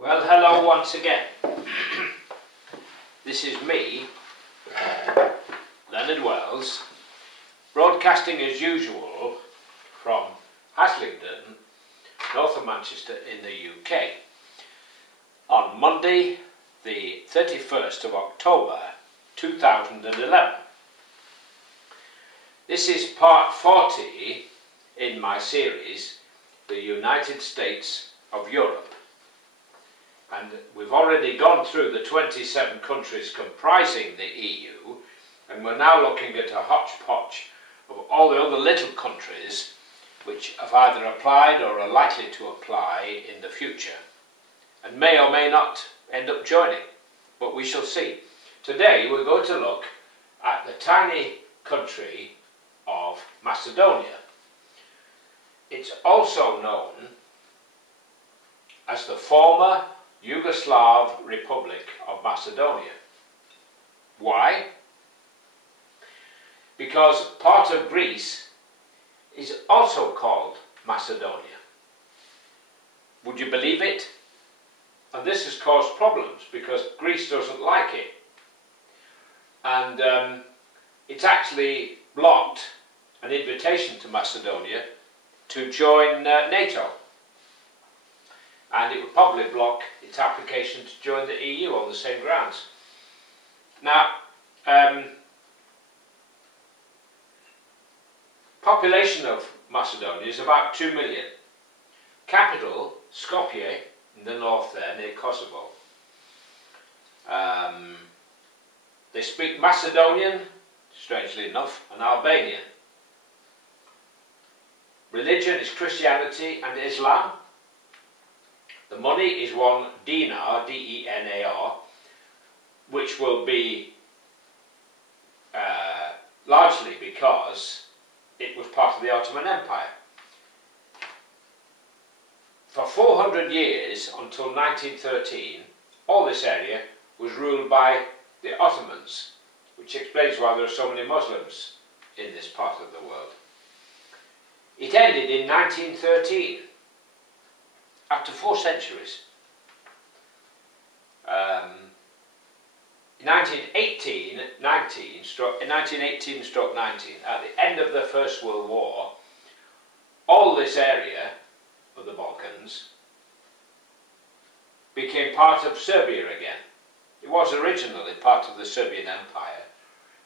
Well, hello once again. This is me, Leonard Wells, broadcasting as usual from HASLINGDEN, north of Manchester in the UK, on Monday the 31st of October 2011. This is part 40 in my series, The United States of Europe. And we've already gone through the 27 countries comprising the EU, and we're now looking at a hodgepodge of all the other little countries which have either applied or are likely to apply in the future, and may or may not end up joining, but we shall see. Today we're going to look at the tiny country of Macedonia. It's also known as the former Yugoslav Republic of Macedonia. Why? Because part of Greece is also called Macedonia. Would you believe it? And this has caused problems because Greece doesn't like it. And it's actually blocked an invitation to Macedonia to join NATO. And it would probably block its application to join the EU on the same grounds. Now, population of Macedonia is about 2 million. Capital, Skopje, in the north there, near Kosovo. They speak Macedonian, strangely enough, and Albanian. Religion is Christianity and Islam. The money is one dinar, D-E-N-A-R, which will be largely because it was part of the Ottoman Empire. For 400 years, until 1913, all this area was ruled by the Ottomans, which explains why there are so many Muslims in this part of the world. It ended in 1913. After 4 centuries. In 1918-19, at the end of the First World War, all this area of the Balkans became part of Serbia again. It was originally part of the Serbian Empire,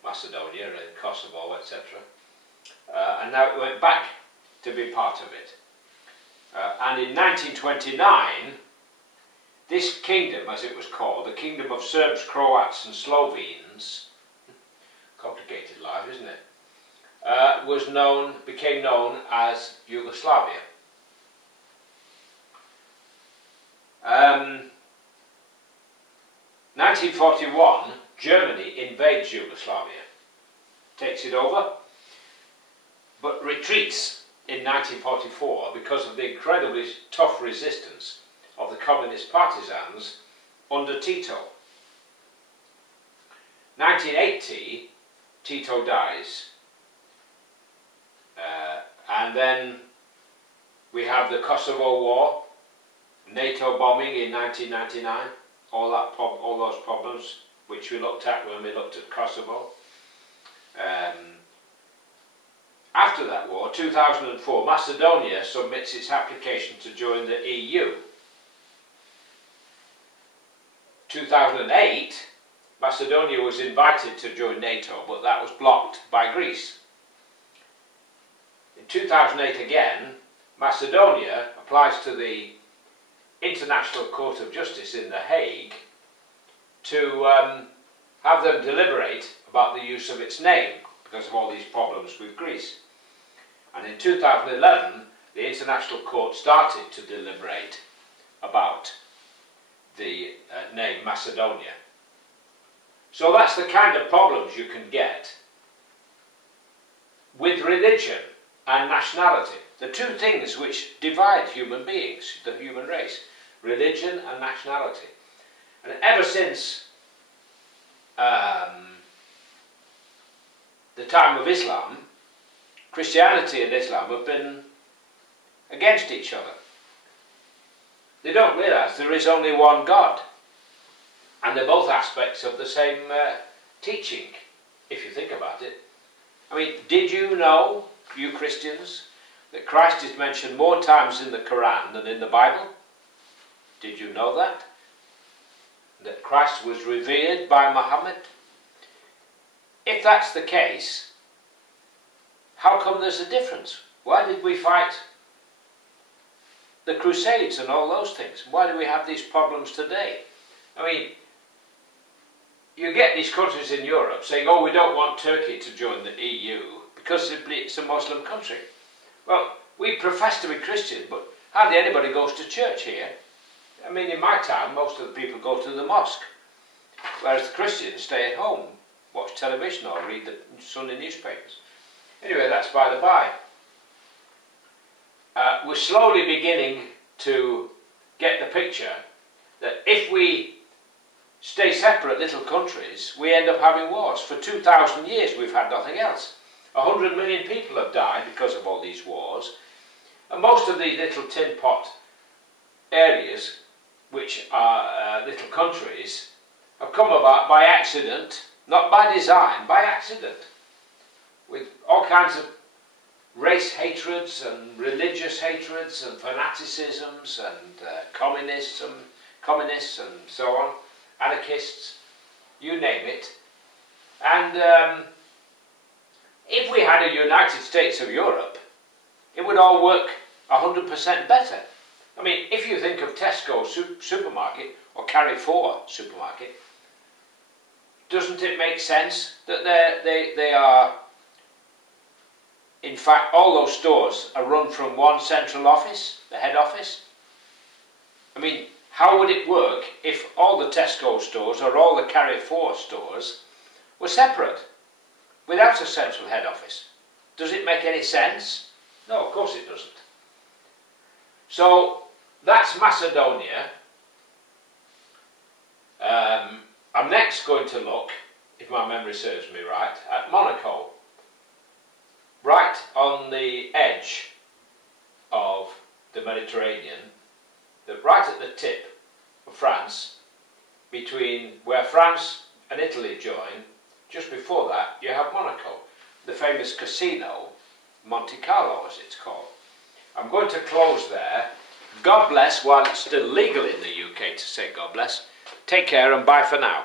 Macedonia and Kosovo, etc. And now it went back to be part of it. And in 1929, this kingdom, as it was called, the kingdom of Serbs, Croats and Slovenes, complicated life, isn't it, became known as Yugoslavia. 1941, Germany invades Yugoslavia, takes it over, but retreats in 1944 because of the incredibly tough resistance of the communist partisans under Tito. 1980, Tito dies, and then we have the Kosovo War, NATO bombing in 1999, all those problems which we looked at when we looked at Kosovo. After that war, 2004, Macedonia submits its application to join the EU. 2008, Macedonia was invited to join NATO, but that was blocked by Greece. In 2008 again, Macedonia applies to the International Court of Justice in The Hague to have them deliberate about the use of its name, because of all these problems with Greece. And in 2011, the International Court started to deliberate about the name Macedonia. So that's the kind of problems you can get with religion and nationality. The two things which divide human beings, the human race, religion and nationality. And ever since the time of Islam, Christianity and Islam have been against each other. They don't realise there is only one God. And they're both aspects of the same teaching, if you think about it. I mean, did you know, you Christians, that Christ is mentioned more times in the Quran than in the Bible? Did you know that? That Christ was revered by Muhammad? If that's the case, how come there's a difference? Why did we fight the Crusades and all those things? Why do we have these problems today? I mean, you get these countries in Europe saying, oh, we don't want Turkey to join the EU because it's a Muslim country. Well, we profess to be Christian, but hardly anybody goes to church here. I mean, in my town, most of the people go to the mosque, whereas the Christians stay at home, watch television or read the Sunday newspapers. Anyway, that's by the by. We're slowly beginning to get the picture that if we stay separate little countries, we end up having wars. For 2,000 years we've had nothing else. 100 million people have died because of all these wars. And most of these little tin pot areas, which are little countries, have come about by accident, not by design, by accident. With all kinds of race hatreds and religious hatreds and fanaticisms and communists and so on. Anarchists, you name it. And if we had a United States of Europe, it would all work 100% better. I mean, if you think of Tesco supermarket or Carrefour supermarket, doesn't it make sense that they are, in fact, all those stores are run from one central office, the head office? I mean, how would it work if all the Tesco stores or all the Carrefour stores were separate, without a central head office? Does it make any sense? No, of course it doesn't. So, that's Macedonia. I'm next going to look, if my memory serves me right, at Monaco, right on the edge of the Mediterranean, right at the tip of France, between where France and Italy join. Just before that you have Monaco, the famous casino, Monte Carlo as it's called. I'm going to close there. God bless, while it's still legal in the UK to say God bless. Take care and bye for now.